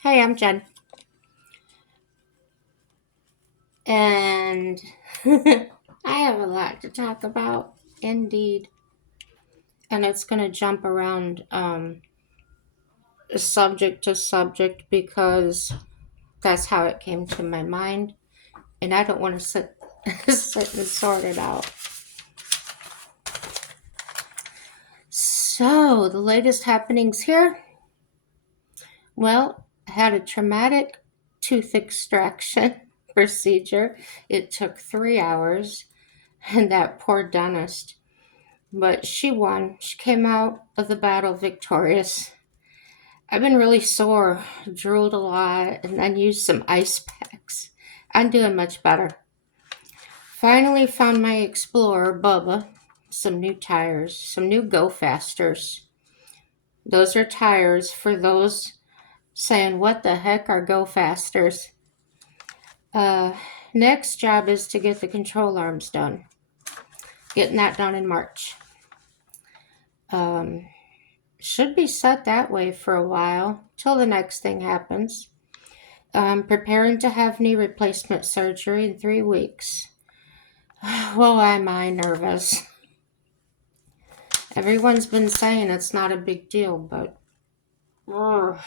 Hey, I'm Jen, and I have a lot to talk about, indeed. And it's going to jump around subject to subject because that's how it came to my mind, and I don't want to sit and sort it out. So, the latest happenings here. Well, I had a traumatic tooth extraction procedure. It took 3 hours, and that poor dentist. But she won. She came out of the battle victorious. I've been really sore, drooled a lot, and then used some ice packs. I'm doing much better. Finally found my Explorer Bubba, some new tires, some new Go Fasters. Those are tires for those saying, what the heck are Go Fasters? Uh, Next job is to get the control arms done. Getting that done in March. Um, Should be set that way for a while till the next thing happens. Preparing to have knee replacement surgery in 3 weeks. Well, am I nervous? Everyone's been saying it's not a big deal, but ugh,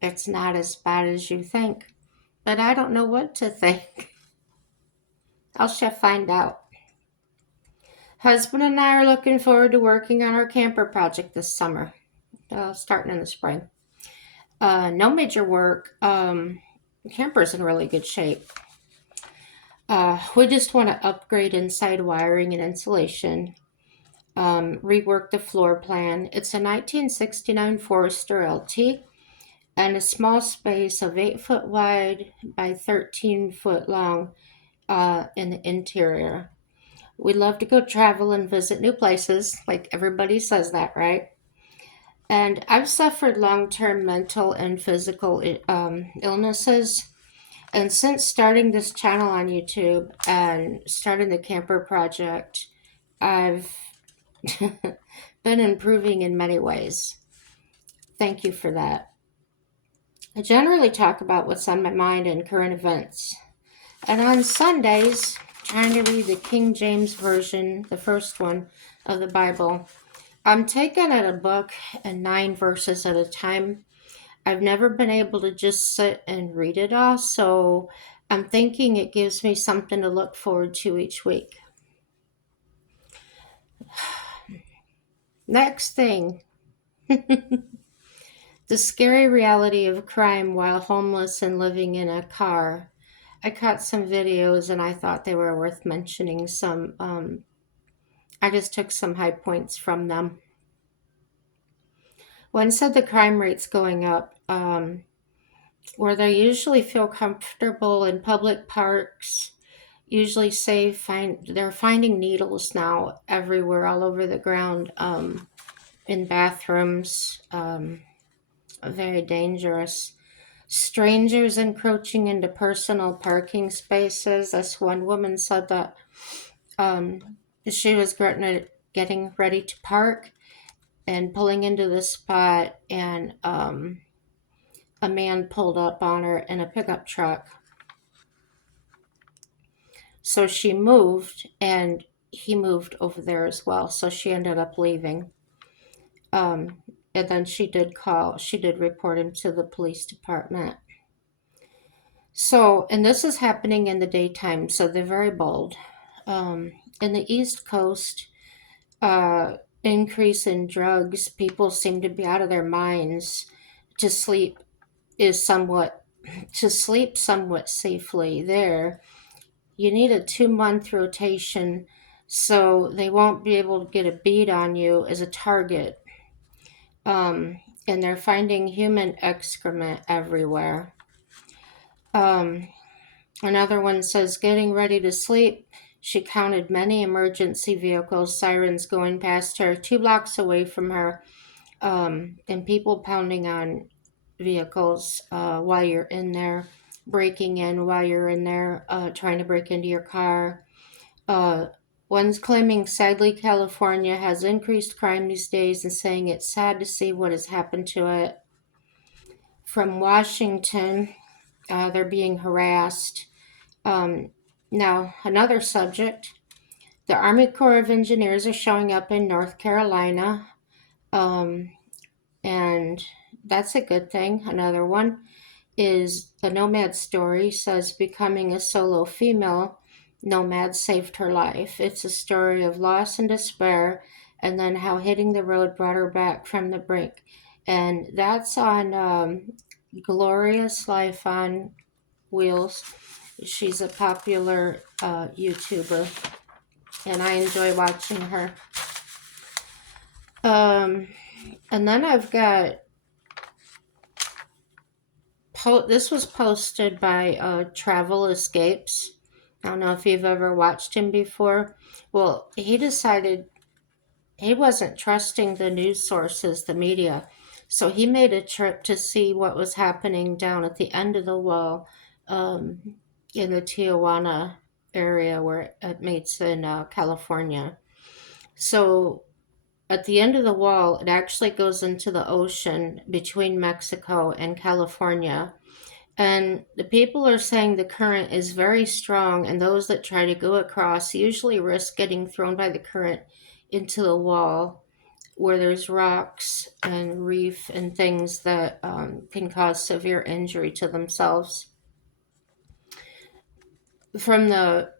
it's not as bad as you think. But I don't know what to think. I'll just find out. Husband and I are looking forward to working on our camper project this summer, starting in the spring. No major work. Camper's in really good shape. We just want to upgrade inside wiring and insulation, rework the floor plan. It's a 1969 Forester LT and a small space of 8 foot wide by 13 foot long in the interior. We love to go travel and visit new places, like everybody says that, right? And I've suffered long term mental and physical illnesses. And since starting this channel on YouTube and starting the camper project, I've been improving in many ways. Thank you for that. I generally talk about what's on my mind and current events. And on Sundays, trying to read the King James Version, the first one of the Bible. I'm taking it a book and 9 verses at a time. I've never been able to just sit and read it all, so I'm thinking it gives me something to look forward to each week. Next thing, the scary reality of crime while homeless and living in a car. I caught some videos and I thought they were worth mentioning. I just took some high points from them. One said the crime rate's going up, where they usually feel comfortable in public parks, usually safe. They're finding needles now everywhere, all over the ground, in bathrooms. Very dangerous. Strangers encroaching into personal parking spaces. This one woman said that she was getting ready to park and pulling into the spot, and a man pulled up on her in a pickup truck. So she moved, and he moved over there as well. So she ended up leaving. And then she did report him to the police department. So, and this is happening in the daytime, so they're very bold. In the East Coast, increase in drugs, people seem to be out of their minds. To sleep is somewhat, to sleep somewhat safely there, you need a 2 month rotation so they won't be able to get a bead on you as a target. And they're finding human excrement everywhere. Um, Another one says, getting ready to sleep. She counted many emergency vehicles, sirens going past her 2 blocks away from her, and people pounding on vehicles while you're in there, breaking in while you're in there, trying to break into your car. Uh, One's claiming, sadly, California has increased crime these days and saying it's sad to see what has happened to it. from Washington. They're being harassed. Um, Now, another subject. The Army Corps of Engineers are showing up in North Carolina, um, and that's a good thing. Another one is the Nomad story, says becoming a solo female nomad saved her life. It's a story of loss and despair, and then how hitting the road brought her back from the brink. And that's on Glorious Life on Wheels. She's a popular YouTuber, and I enjoy watching her. Um, and then I've got this was posted by Travel Escapes. I don't know if you've ever watched him before. Well, he decided he wasn't trusting the news sources, the media. So he made a trip to see what was happening down at the end of the wall um, in the Tijuana area where it meets in California. So at the end of the wall, it actually goes into the ocean between Mexico and California. And the people are saying the current is very strong, and those that try to go across usually risk getting thrown by the current into the wall where there's rocks and reef and things that can cause severe injury to themselves. From the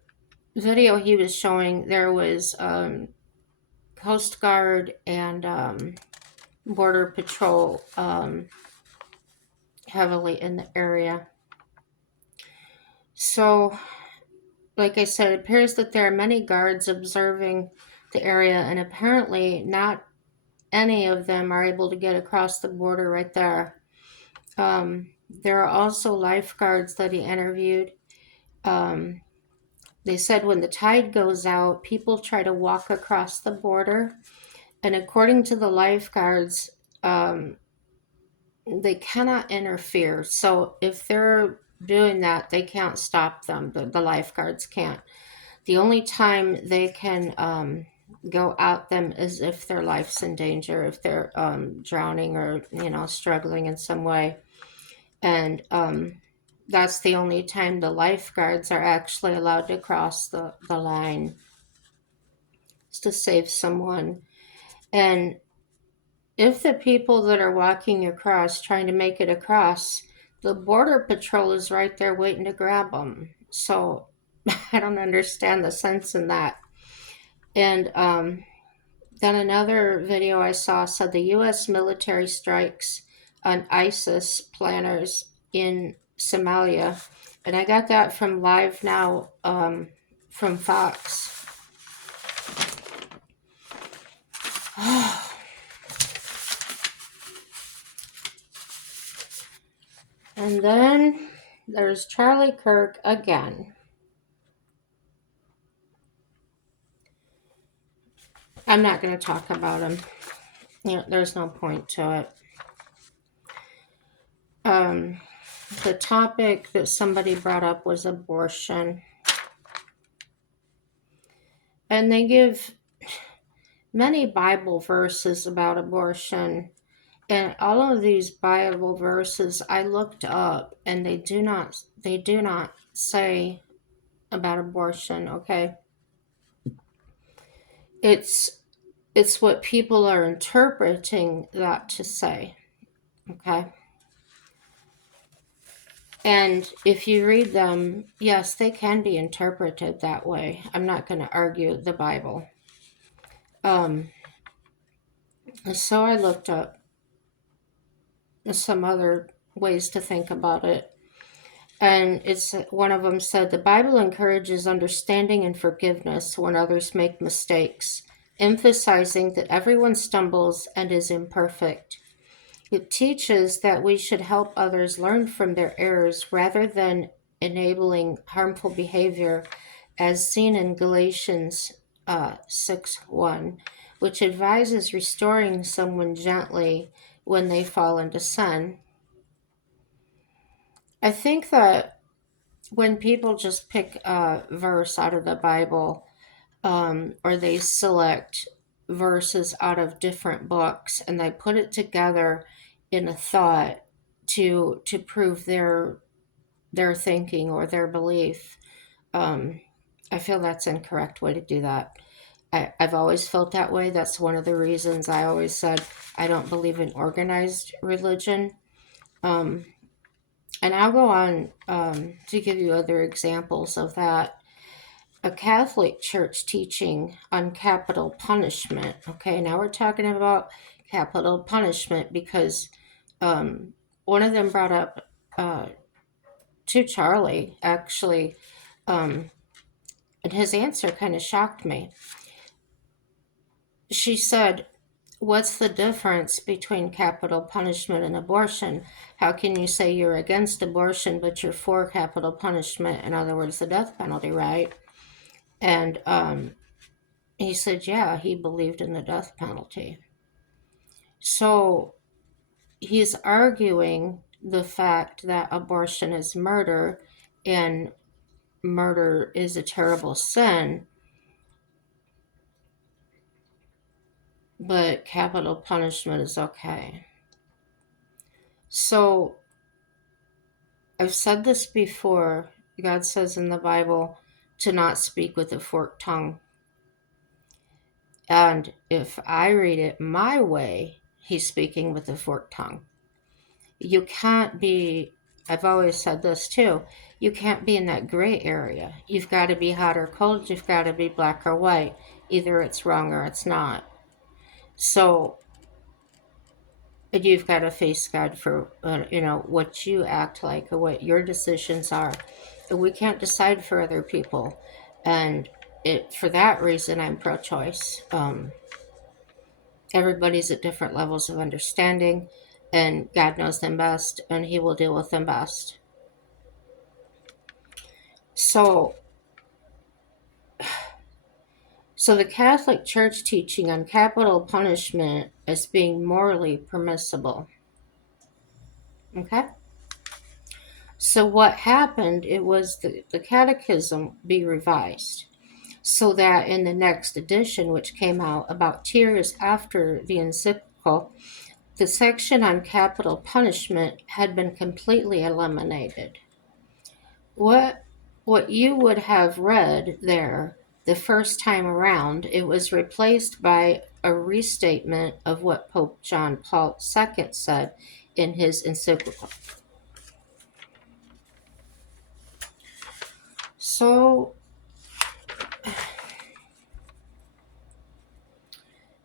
video he was showing, there was Coast Guard and Border Patrol heavily in the area. So, like I said, it appears that there are many guards observing the area, and apparently not any of them are able to get across the border right there. There are also lifeguards that he interviewed. Um, they said when the tide goes out, people try to walk across the border, and according to the lifeguards, um, they cannot interfere. So if they're doing that, they can't stop them. The lifeguards can't. The only time they can go out them is if their life's in danger, if they're drowning or struggling in some way, and that's the only time the lifeguards are actually allowed to cross the line to save someone. And if the people that are walking across, trying to make it across, the border patrol is right there waiting to grab them. So I don't understand the sense in that. And then another video I saw said the U.S. military strikes on ISIS planners in Somalia. And I got that from Live Now from Fox. And then there's Charlie Kirk again. I'm not going to talk about him. There's no point to it. The topic that somebody brought up was abortion. And they give many Bible verses about abortion. And all of these Bible verses I looked up, and they do not say about abortion, okay? It's what people are interpreting that to say, okay? And if you read them, yes, they can be interpreted that way. I'm not going to argue the Bible. So I looked up some other ways to think about it. And it's one of them said the Bible encourages understanding and forgiveness when others make mistakes, emphasizing that everyone stumbles and is imperfect. It teaches that we should help others learn from their errors rather than enabling harmful behavior, as seen in Galatians 6:1, which advises restoring someone gently when they fall into sin. I think that when people just pick a verse out of the Bible, or they select verses out of different books and they put it together in a thought, to prove their thinking or their belief. Um, I feel that's an incorrect way to do that. I've always felt that way. That's one of the reasons I always said I don't believe in organized religion. Um, and I'll go on to give you other examples of that. A Catholic Church teaching on capital punishment. Okay, now we're talking about capital punishment because um, one of them brought up to Charlie, actually, and his answer kind of shocked me. She said, "What's the difference between capital punishment and abortion? How can you say you're against abortion but you're for capital punishment? In other words, the death penalty, right?" And he said, yeah, he believed in the death penalty. So he's arguing the fact that abortion is murder and murder is a terrible sin, but capital punishment is okay. So I've said this before. God says in the Bible to not speak with a forked tongue. And if I read it my way, he's speaking with a forked tongue. You can't be, I've always said this too, you can't be in that gray area. You've got to be hot or cold, you've got to be black or white. Either it's wrong or it's not. So you've got to face God for, what you act like or what your decisions are. We can't decide for other people. And for that reason, I'm pro-choice. Everybody's at different levels of understanding, and God knows them best, and He will deal with them best. So the Catholic Church teaching on capital punishment as being morally permissible. Okay? So what happened, it was the catechism be revised so that in the next edition, which came out about 2 years after the encyclical, the section on capital punishment had been completely eliminated. What you would have read there the first time around, it was replaced by a restatement of what Pope John Paul II said in his encyclical. So,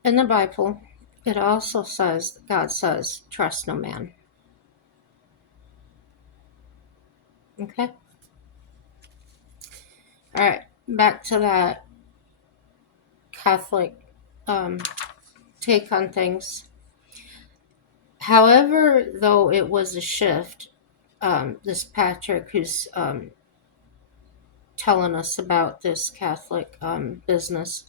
in the Bible, it also says, God says, trust no man. Okay? All right, back to that Catholic take on things. However, though it was a shift, this Patrick, who's telling us about this Catholic business,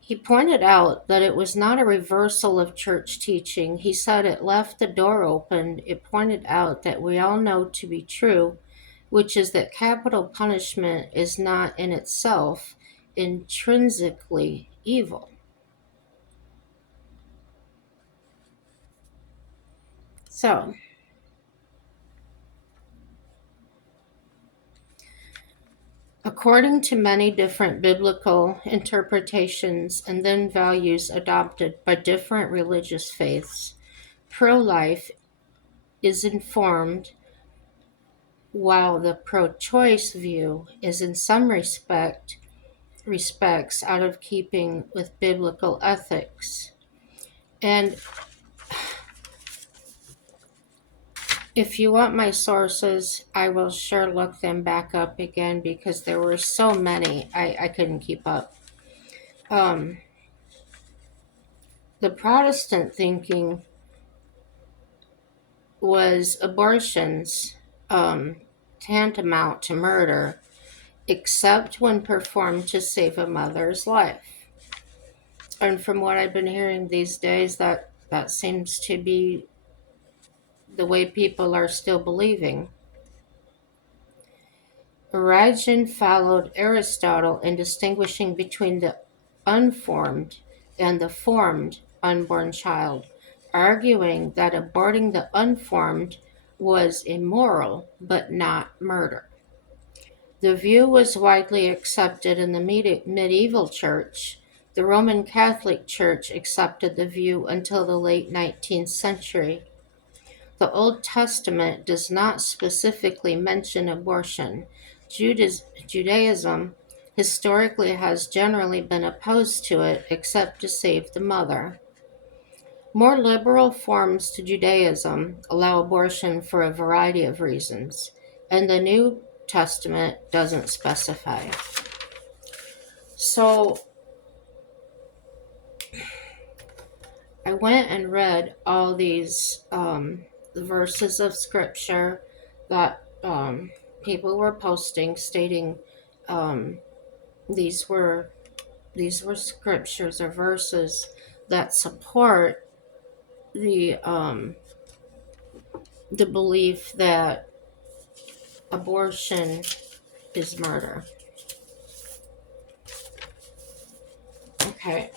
he pointed out that it was not a reversal of church teaching. He said it left the door open. It pointed out that we all know to be true, which is that capital punishment is not in itself intrinsically evil. So, according to many different biblical interpretations and then values adopted by different religious faiths, pro-life is informed, while the pro-choice view is in some respects out of keeping with biblical ethics. And if you want my sources, I will sure look them back up again because there were so many I couldn't keep up. The Protestant thinking was abortions tantamount to murder, except when performed to save a mother's life. And from what I've been hearing these days, that seems to be the way people are still believing. Origen followed Aristotle in distinguishing between the unformed and the formed unborn child, arguing that aborting the unformed was immoral but not murder. The view was widely accepted in the medieval church. The Roman Catholic Church accepted the view until the late 19th century. The Old Testament does not specifically mention abortion. Judaism historically has generally been opposed to it, except to save the mother. More liberal forms to Judaism allow abortion for a variety of reasons, and the New Testament doesn't specify. So I went and read all these verses of scripture that people were posting, stating um, these were scriptures or verses that support the belief that abortion is murder. Okay.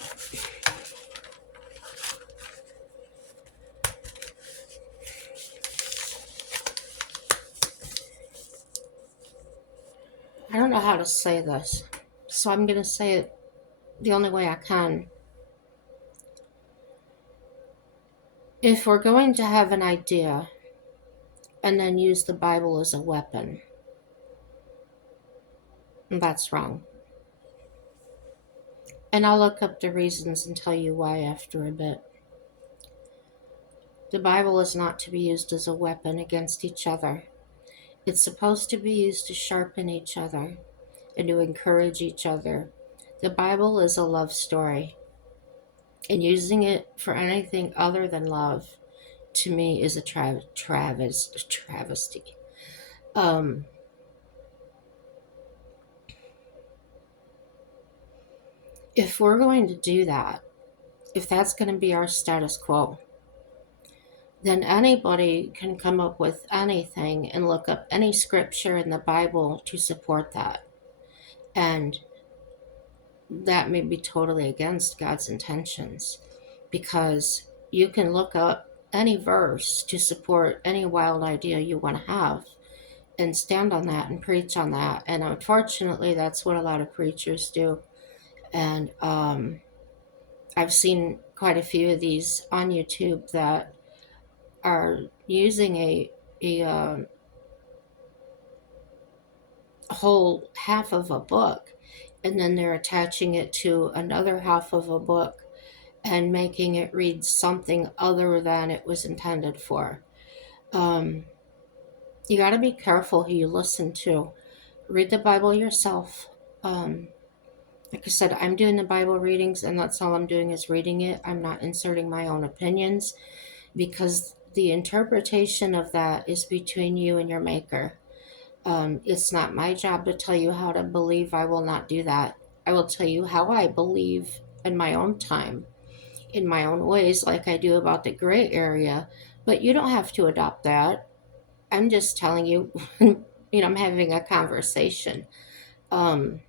I don't know how to say this, so I'm going to say it the only way I can. If we're going to have an idea and then use the Bible as a weapon, that's wrong. And I'll look up the reasons and tell you why after a bit. The Bible is not to be used as a weapon against each other. It's supposed to be used to sharpen each other and to encourage each other. The Bible is a love story, and using it for anything other than love, to me, is a travesty. If we're going to do that, if that's going to be our status quo, then anybody can come up with anything and look up any scripture in the Bible to support that. And that may be totally against God's intentions, because you can look up any verse to support any wild idea you want to have and stand on that and preach on that. And unfortunately, that's what a lot of preachers do. And I've seen quite a few of these on YouTube that are using a whole half of a book, and then they're attaching it to another half of a book and making it read something other than it was intended for. You got to be careful who you listen to. Read the Bible yourself. Like I said, I'm doing the Bible readings, and that's all I'm doing is reading it. I'm not inserting my own opinions, because the interpretation of that is between you and your Maker. It's not my job to tell you how to believe. I will not do that. I will tell you how I believe in my own time, in my own ways, like I do about the gray area. But you don't have to adopt that. I'm just telling you, I'm having a conversation. Um,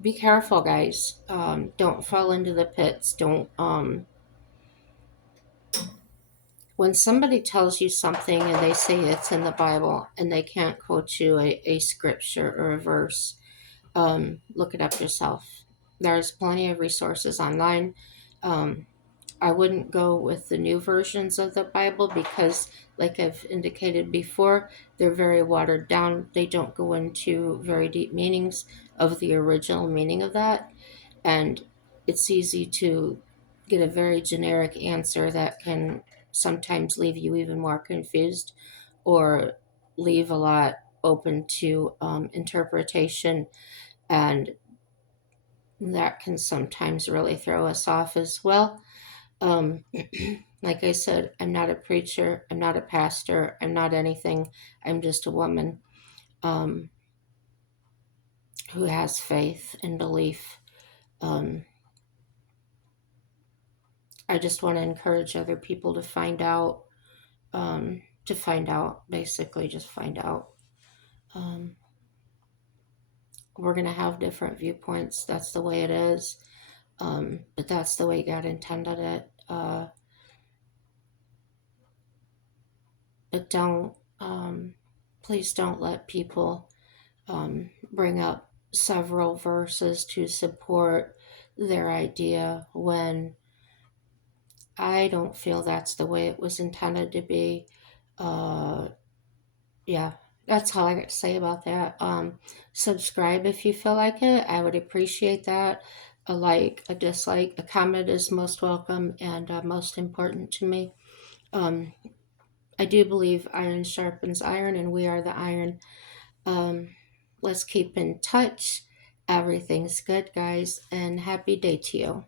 be careful, guys. Don't fall into the pits. Don't. When somebody tells you something and they say it's in the Bible and they can't quote you a scripture or a verse, look it up yourself. There's plenty of resources online. Um, I wouldn't go with the new versions of the Bible because, like I've indicated before, they're very watered down. They don't go into very deep meanings of the original meaning of that. And it's easy to get a very generic answer that can sometimes leave you even more confused, or leave a lot open to interpretation. And that can sometimes really throw us off as well. Um, like I said, I'm not a preacher, I'm not a pastor, I'm not anything. I'm just a woman um, who has faith and belief. Um, I just want to encourage other people to find out, basically, just find out. Um, we're going to have different viewpoints. That's the way it is. But that's the way God intended it. but don't, please don't let people bring up several verses to support their idea when I don't feel that's the way it was intended to be. Uh, yeah, that's all I got to say about that. Subscribe if you feel like it. I would appreciate that. A like, a dislike, a comment is most welcome and most important to me. Um, I do believe iron sharpens iron, and we are the iron. Um, let's keep in touch. Everything's good, guys, and happy day to you.